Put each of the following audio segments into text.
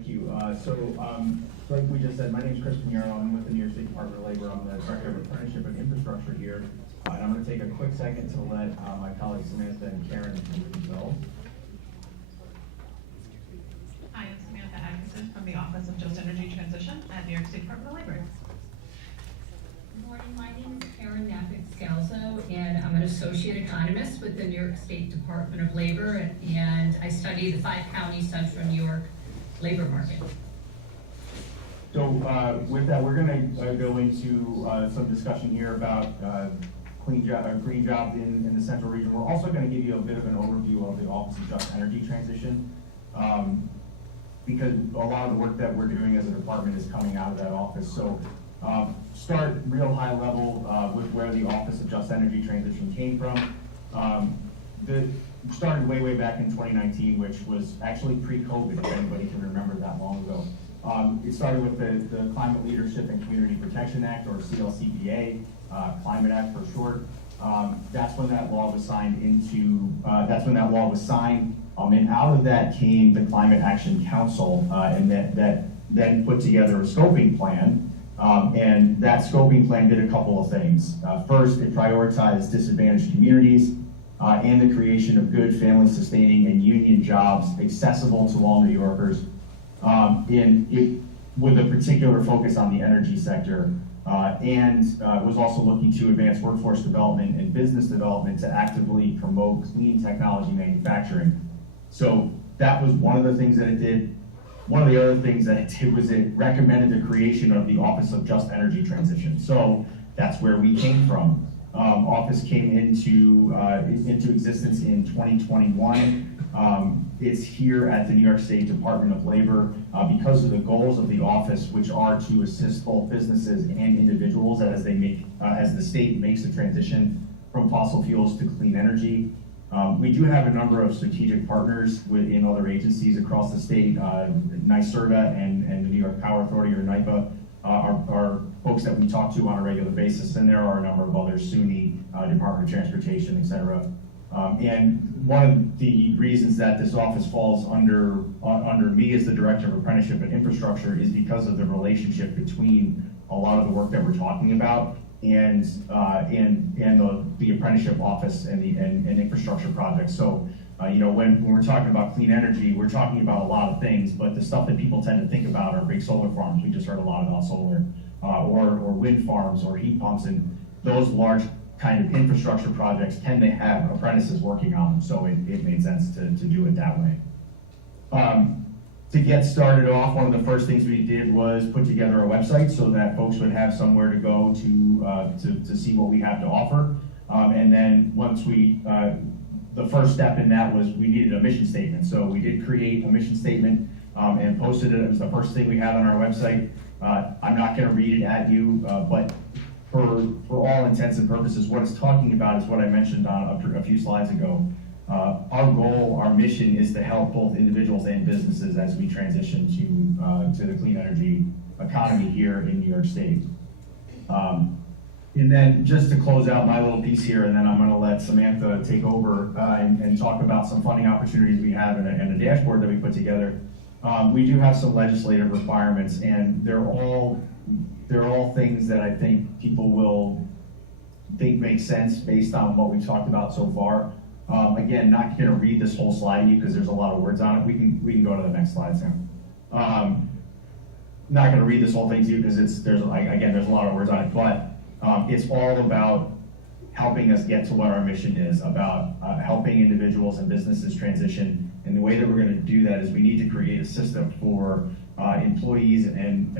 Thank you. Like we just said, my name is Chris Pinheiro. I'm with the New York State Department of Labor. I'm the Director of Apprenticeship and Infrastructure here. And I'm going to take a quick second to let my colleagues Samantha and Karen introduce themselves. Hi, I'm Samantha Atkinson from the Office of Just Energy Transition at New York State Department of Labor. Good morning, my name is Karen Napik-Scalzo, and I'm an associate economist with the New York State Department of Labor, and I study the 5-county Central New York labor market. So with that, we're going to go into some discussion here about green jobs in the central region. We're also going to give you a bit of an overview of the Office of Just Energy Transition, because a lot of the work that we're doing as a department is coming out of that office. So start real high level with where the Office of Just Energy Transition came from. Started way back in 2019, which was actually pre-COVID, if anybody can remember that long ago. It started with the Climate Leadership and Community Protection Act, or CLCPA, Climate Act for short. That's when that law was signed into, and out of that came the Climate Action Council, and that then put together a scoping plan. And that scoping plan did a couple of things. First, it prioritized disadvantaged communities and the creation of good, family-sustaining, and union jobs accessible to all New Yorkers, with a particular focus on the energy sector, and was also looking to advance workforce development and business development to actively promote clean technology manufacturing. So that was one of the things that it did. One of the other things that it did was it recommended the creation of the Office of Just Energy Transition. So that's where we came from. Office came into existence in 2021. It's here at the New York State Department of Labor because of the goals of the office, which are to assist both businesses and individuals as the state makes the transition from fossil fuels to clean energy. We do have a number of strategic partners within other agencies across the state. NYSERDA and the New York Power Authority, or NYPA, are folks that we talk to on a regular basis, and there are a number of others, SUNY, Department of Transportation, et cetera. And one of the reasons that this office falls under me as the Director of Apprenticeship and Infrastructure is because of the relationship between a lot of the work that we're talking about and the apprenticeship office and infrastructure projects. So when we're talking about clean energy, we're talking about a lot of things, but the stuff that people tend to think about are big solar farms. We just heard a lot about solar, or wind farms, or heat pumps, and those large kind of infrastructure projects tend to have apprentices working on them, so it made sense to do it that way. To get started off, one of the first things we did was put together a website so that folks would have somewhere to go to see what we have to offer. And then once the first step in that was we needed a mission statement. So we did create a mission statement and posted it. It was the first thing we had on our website. I'm not going to read it at you, but for all intents and purposes, what it's talking about is what I mentioned on a few slides ago. Our goal, our mission, is to help both individuals and businesses as we transition to the clean energy economy here in New York State. And then just to close out my little piece here, and then I'm going to let Samantha take over and talk about some funding opportunities we have and a dashboard that we put together. We do have some legislative requirements, and they're all things that I think people will think make sense based on what we've talked about so far. Again, not going to read this whole slide to you because there's a lot of words on it. We can go to the next slide, Sam. Not going to read this whole thing to you because there's a lot of words on it, but it's all about helping us get to what our mission is, about helping individuals and businesses transition. And the way that we're going to do that is we need to create a system for employees and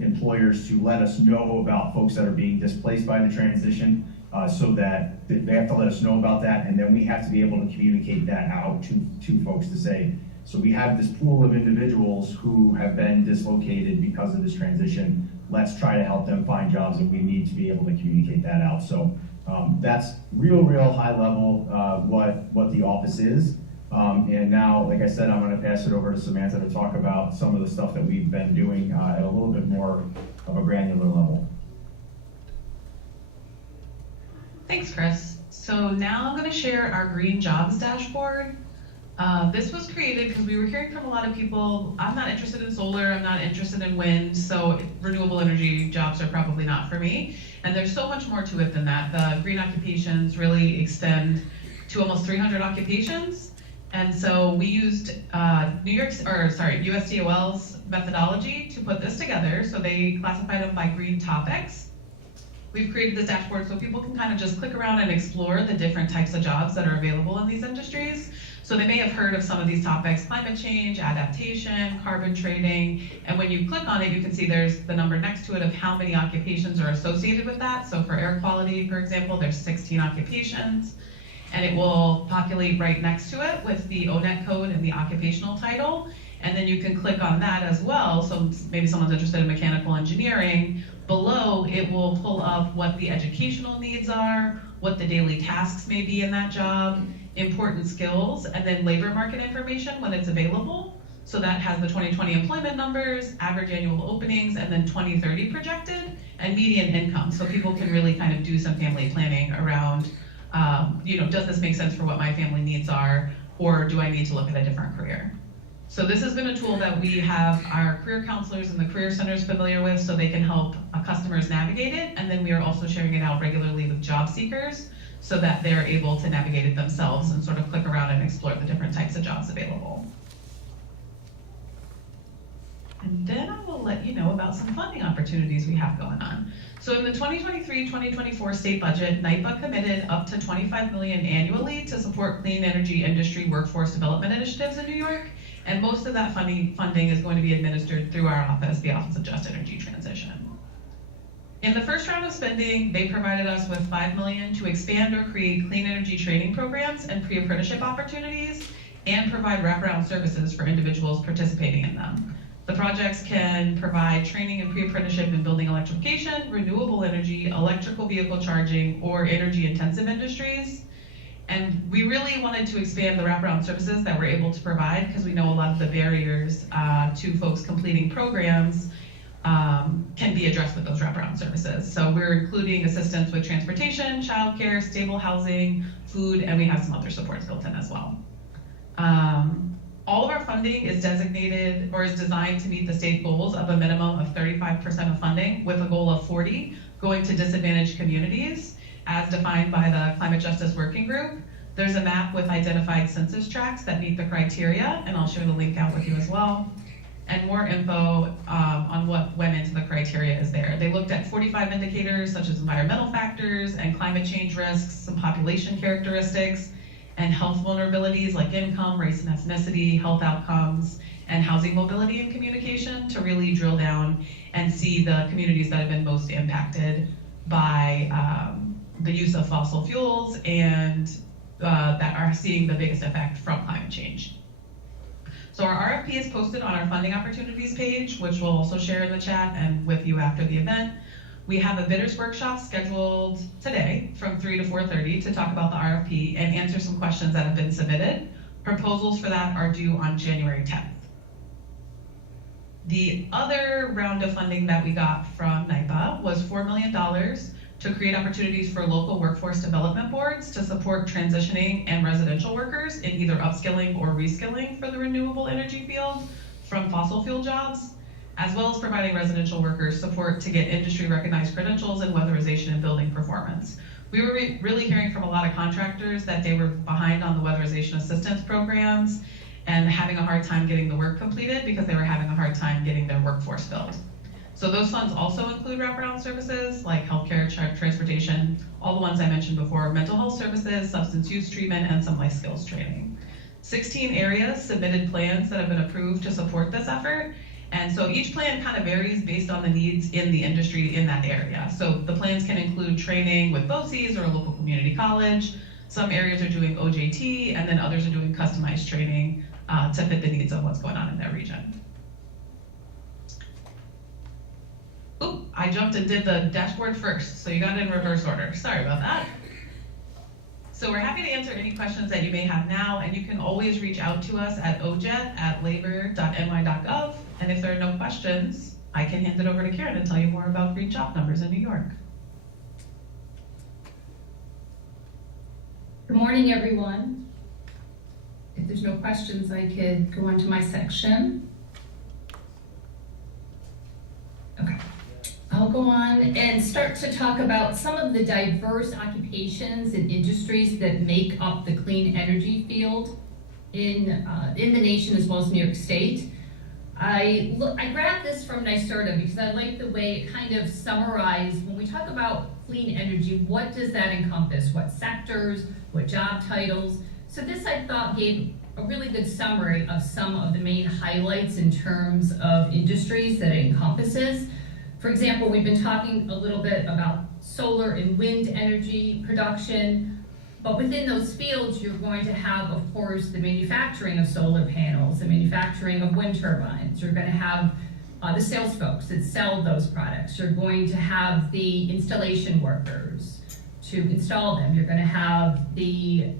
employers to let us know about folks that are being displaced by the transition, so that they have to let us know about that, and then we have to be able to communicate that out to folks to say, so we have this pool of individuals who have been dislocated because of this transition. Let's try to help them find jobs, and we need to be able to communicate that out. So that's real high level what the office is. And now, like I said, I'm going to pass it over to Samantha to talk about some of the stuff that we've been doing at a little bit more of a granular level. Thanks, Chris. So now I'm going to share our green jobs dashboard. This was created because we were hearing from a lot of people, I'm not interested in solar, I'm not interested in wind, so renewable energy jobs are probably not for me. And there's so much more to it than that. The green occupations really extend to almost 300 occupations. And so we used USDOL's methodology to put this together. So they classified them by green topics. We've created this dashboard so people can kind of just click around and explore the different types of jobs that are available in these industries. So they may have heard of some of these topics: climate change, adaptation, carbon trading. And when you click on it, you can see there's the number next to it of how many occupations are associated with that. So for air quality, for example, there's 16 occupations. And it will populate right next to it with the OJET code and the occupational title. And then you can click on that as well. So maybe someone's interested in mechanical engineering. Below, it will pull up what the educational needs are, what the daily tasks may be in that job, important skills, and then labor market information when it's available. So that has the 2020 employment numbers, average annual openings, and then 2030 projected, and median income. So people can really kind of do some family planning around, does this make sense for what my family needs are, or do I need to look at a different career? So this has been a tool that we have our career counselors and the career centers familiar with so they can help customers navigate it. And then we are also sharing it out regularly with job seekers so that they're able to navigate it themselves and sort of click around and explore the different types of jobs available. And then I will let you know about some funding opportunities we have going on. So in the 2023-2024 state budget, NYPA committed up to $25 million annually to support clean energy industry workforce development initiatives in New York. And most of that funding is going to be administered through our office, the Office of Just Energy Transition. In the first round of spending, they provided us with $5 million to expand or create clean energy training programs and pre-apprenticeship opportunities, and provide wraparound services for individuals participating in them. The projects can provide training and pre-apprenticeship in building electrification, renewable energy, electrical vehicle charging, or energy-intensive industries. And we really wanted to expand the wraparound services that we're able to provide because we know a lot of the barriers to folks completing programs can be addressed with those wraparound services. So we're including assistance with transportation, childcare, stable housing, food, and we have some other supports built in as well. All of our funding is designated or is designed to meet the state goals of a minimum of 35% of funding with a goal of 40 going to disadvantaged communities as defined by the Climate Justice Working Group. There's a map with identified census tracts that meet the criteria, and I'll share the link out with you as well. And more info on what went into the criteria is there. They looked at 45 indicators such as environmental factors and climate change risks, some population characteristics, and health vulnerabilities like income, race and ethnicity, health outcomes, and housing mobility and communication to really drill down and see the communities that have been most impacted by the use of fossil fuels and that are seeing the biggest effect from climate change. So our RFP is posted on our funding opportunities page, which we'll also share in the chat and with you after the event. We have a bidders workshop scheduled today from 3 to 4:30 to talk about the RFP and answer some questions that have been submitted. Proposals for that are due on January 10th. The other round of funding that we got from NYPA was $4 million to create opportunities for local workforce development boards to support transitioning and residential workers in either upskilling or reskilling for the renewable energy field from fossil fuel jobs, as well as providing residential workers support to get industry recognized credentials in weatherization and building performance. We were really hearing from a lot of contractors that they were behind on the weatherization assistance programs and having a hard time getting the work completed because they were having a hard time getting their workforce filled. So those funds also include wraparound services like healthcare, transportation, all the ones I mentioned before, mental health services, substance use treatment, and some life skills training. 16 areas submitted plans that have been approved to support this effort. And so each plan kind of varies based on the needs in the industry in that area. So the plans can include training with BOCES or a local community college. Some areas are doing OJET, and then others are doing customized training to fit the needs of what's going on in their region. Oop, I jumped and did the dashboard first, so you got it in reverse order. Sorry about that. So we're happy to answer any questions that you may have now, and you can always reach out to us at ojet@labor.ny.gov. And if there are no questions, I can hand it over to Karen and tell you more about green job numbers in New York. Good morning, everyone. If there's no questions, I could go on to my section. Okay. I'll go on and start to talk about some of the diverse occupations and industries that make up the clean energy field in the nation as well as New York State. I grabbed this from NYSERDA because I like the way it kind of summarized, when we talk about clean energy, what does that encompass? What sectors, what job titles? So this, I thought, gave a really good summary of some of the main highlights in terms of industries that it encompasses. For example, we've been talking a little bit about solar and wind energy production, but within those fields, you're going to have, of course, the manufacturing of solar panels, the manufacturing of wind turbines. You're going to have the sales folks that sell those products. You're going to have the installation workers to install them. You're going to have the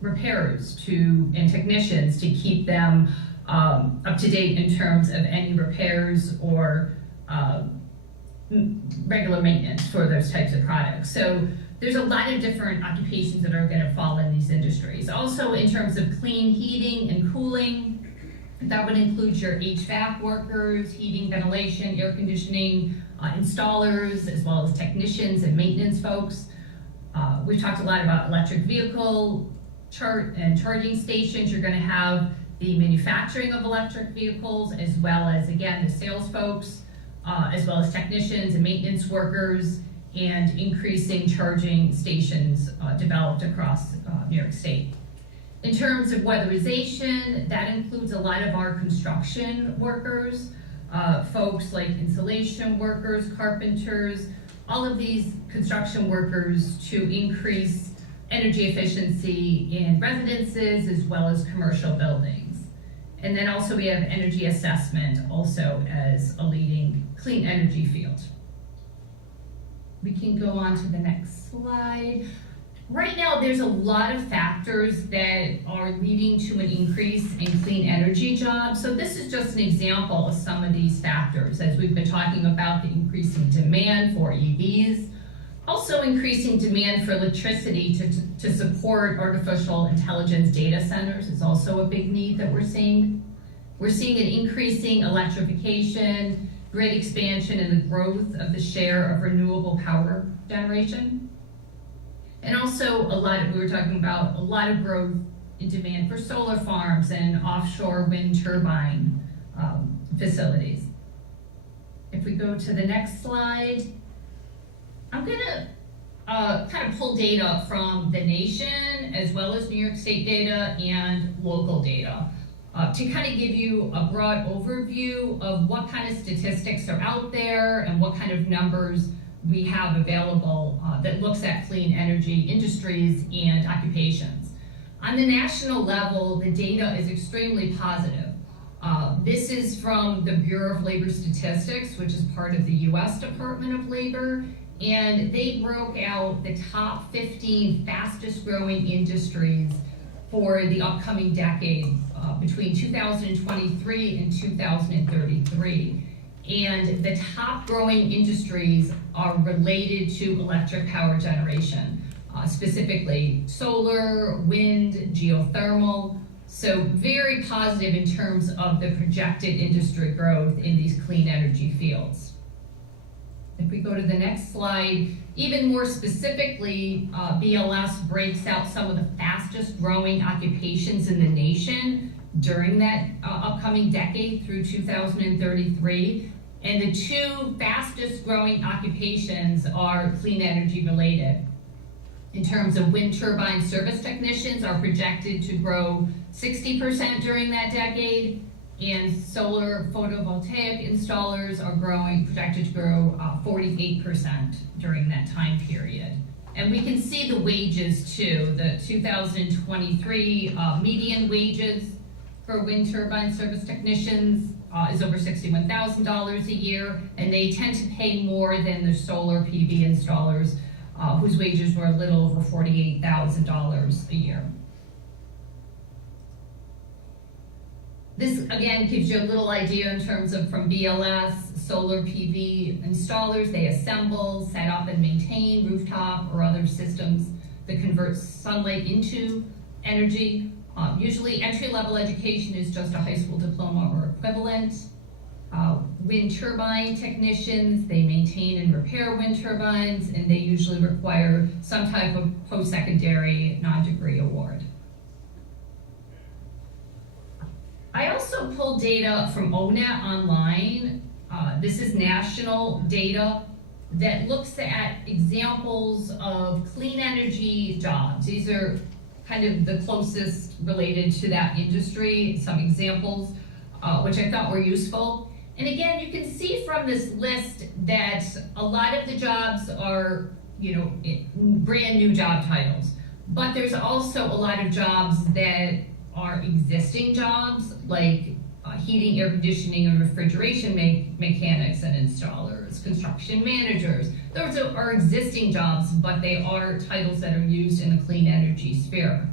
repairers and technicians to keep them up to date in terms of any repairs or regular maintenance for those types of products. So there's a lot of different occupations that are going to fall in these industries. Also, in terms of clean heating and cooling, that would include your HVAC workers, heating, ventilation, air conditioning, installers, as well as technicians and maintenance folks. We've talked a lot about electric vehicle charging stations. You're going to have the manufacturing of electric vehicles, as well as, again, the sales folks, as well as technicians and maintenance workers, and increasing charging stations developed across New York State. In terms of weatherization, that includes a lot of our construction workers, folks like insulation workers, carpenters, all of these construction workers to increase energy efficiency in residences as well as commercial buildings. And then also we have energy assessment also as a leading clean energy field. We can go on to the next slide. Right now, there's a lot of factors that are leading to an increase in clean energy jobs. So this is just an example of some of these factors, as we've been talking about the increasing demand for EVs, also increasing demand for electricity to support artificial intelligence data centers is also a big need that we're seeing. We're seeing an increasing electrification, grid expansion, and the growth of the share of renewable power generation. And also we were talking about a lot of growth in demand for solar farms and offshore wind turbine facilities. If we go to the next slide, I'm gonna kind of pull data from the nation as well as New York State data and local data to kind of give you a broad overview of what kind of statistics are out there and what kind of numbers we have available that looks at clean energy industries and occupations. On the national level, the data is extremely positive. This is from the Bureau of Labor Statistics, which is part of the US Department of Labor, and they broke out the top 15 fastest growing industries for the upcoming decade between 2023 and 2033. And the top growing industries are related to electric power generation, specifically solar, wind, geothermal. So very positive in terms of the projected industry growth in these clean energy fields. If we go to the next slide, even more specifically, BLS breaks out some of the fastest growing occupations in the nation during that upcoming decade through 2033. And the two fastest growing occupations are clean energy related. In terms of wind turbine service technicians are projected to grow 60% during that decade, and solar photovoltaic installers are projected to grow 48% during that time period. And we can see the wages too. The 2023 median wages for wind turbine service technicians is over $61,000 a year, and they tend to pay more than the solar PV installers, whose wages were a little over $48,000 a year. This again gives you a little idea in terms of from BLS, solar PV installers, they assemble, set up, and maintain rooftop or other systems that convert sunlight into energy. Usually entry-level education is just a high school diploma or equivalent. Wind turbine technicians, they maintain and repair wind turbines, and they usually require some type of post-secondary non-degree award. I also pulled data from ONET online. This is national data that looks at examples of clean energy jobs. These are kind of the closest related to that industry, some examples, which I thought were useful. And again, you can see from this list that a lot of the jobs are, brand new job titles. But there's also a lot of jobs that are existing jobs, like heating, air conditioning, and refrigeration mechanics and installers, construction managers. Those are existing jobs, but they are titles that are used in the clean energy sphere.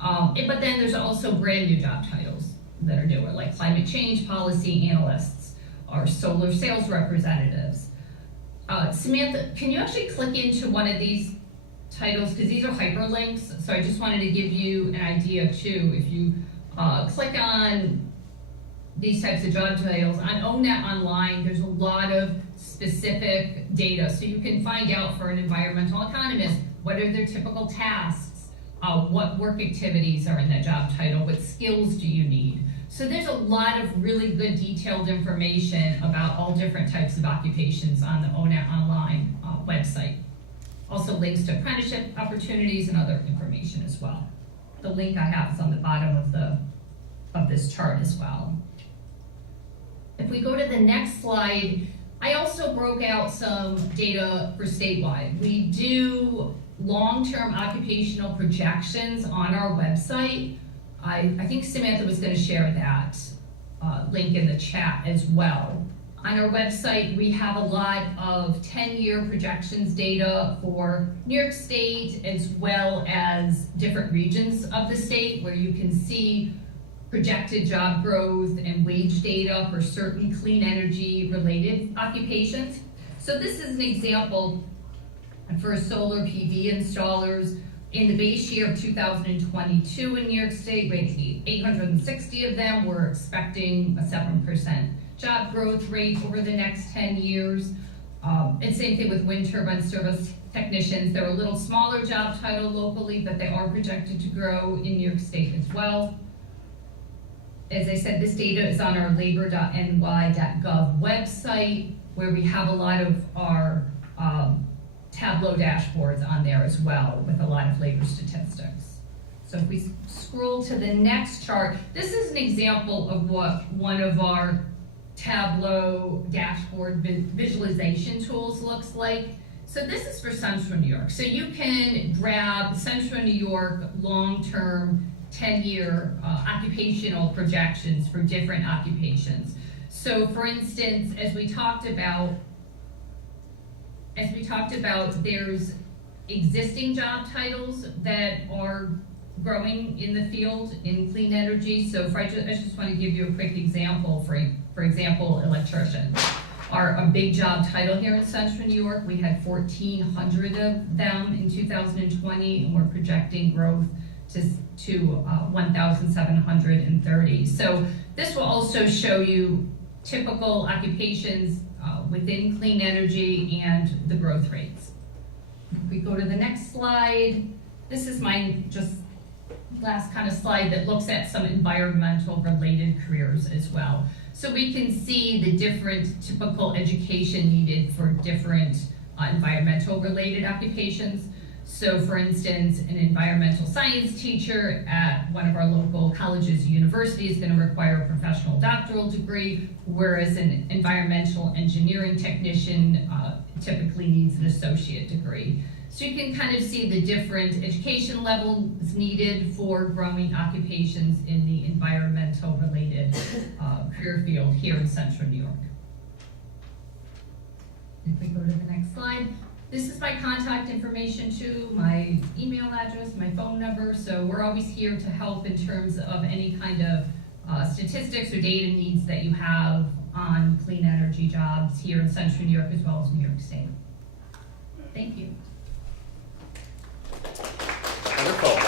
But then there's also brand new job titles that are newer, like climate change policy analysts or solar sales representatives. Samantha, can you actually click into one of these titles? Because these are hyperlinks, so I just wanted to give you an idea too. If you click on these types of job titles, on ONET Online, there's a lot of specific data. So you can find out for an environmental economist, what are their typical tasks, what work activities are in that job title, what skills do you need. So there's a lot of really good detailed information about all different types of occupations on the ONET Online website. Also links to apprenticeship opportunities and other information as well. The link I have is on the bottom of this chart as well. If we go to the next slide, I also broke out some data for statewide. We do long-term occupational projections on our website. I think Samantha was going to share that link in the chat as well. On our website, we have a lot of 10-year projections data for New York State, as well as different regions of the state, where you can see projected job growth and wage data for certain clean energy related occupations. So this is an example for solar PV installers. In the base year of 2022 in New York State, we had 860 of them. We're expecting a 7% job growth rate over the next 10 years. And same thing with wind turbine service technicians. They're a little smaller job title locally, but they are projected to grow in New York State as well. As I said, this data is on our labor.ny.gov website, where we have a lot of our Tableau dashboards on there as well, with a lot of labor statistics. So if we scroll to the next chart, this is an example of what one of our Tableau dashboard visualization tools looks like. So this is for Central New York. So you can grab Central New York long-term 10-year occupational projections for different occupations. So for instance, as we talked about, there's existing job titles that are growing in the field in clean energy. So I just want to give you a quick example. For example, electrician are a big job title here in Central New York. We had 1,400 of them in 2020, and we're projecting growth to 1,730. So this will also show you typical occupations within clean energy and the growth rates. If we go to the next slide, this is my just last kind of slide that looks at some environmental related careers as well. So we can see the different typical education needed for different environmental related occupations. So for instance, an environmental science teacher at one of our local colleges or universities is going to require a professional doctoral degree, whereas an environmental engineering technician typically needs an associate degree. So you can kind of see the different education levels needed for growing occupations in the environmental related career field here in Central New York. If we go to the next slide. This is my contact information too, my email address, my phone number. So we're always here to help in terms of any kind of statistics or data needs that you have on clean energy jobs here in Central New York as well as New York State. Thank you. Wonderful.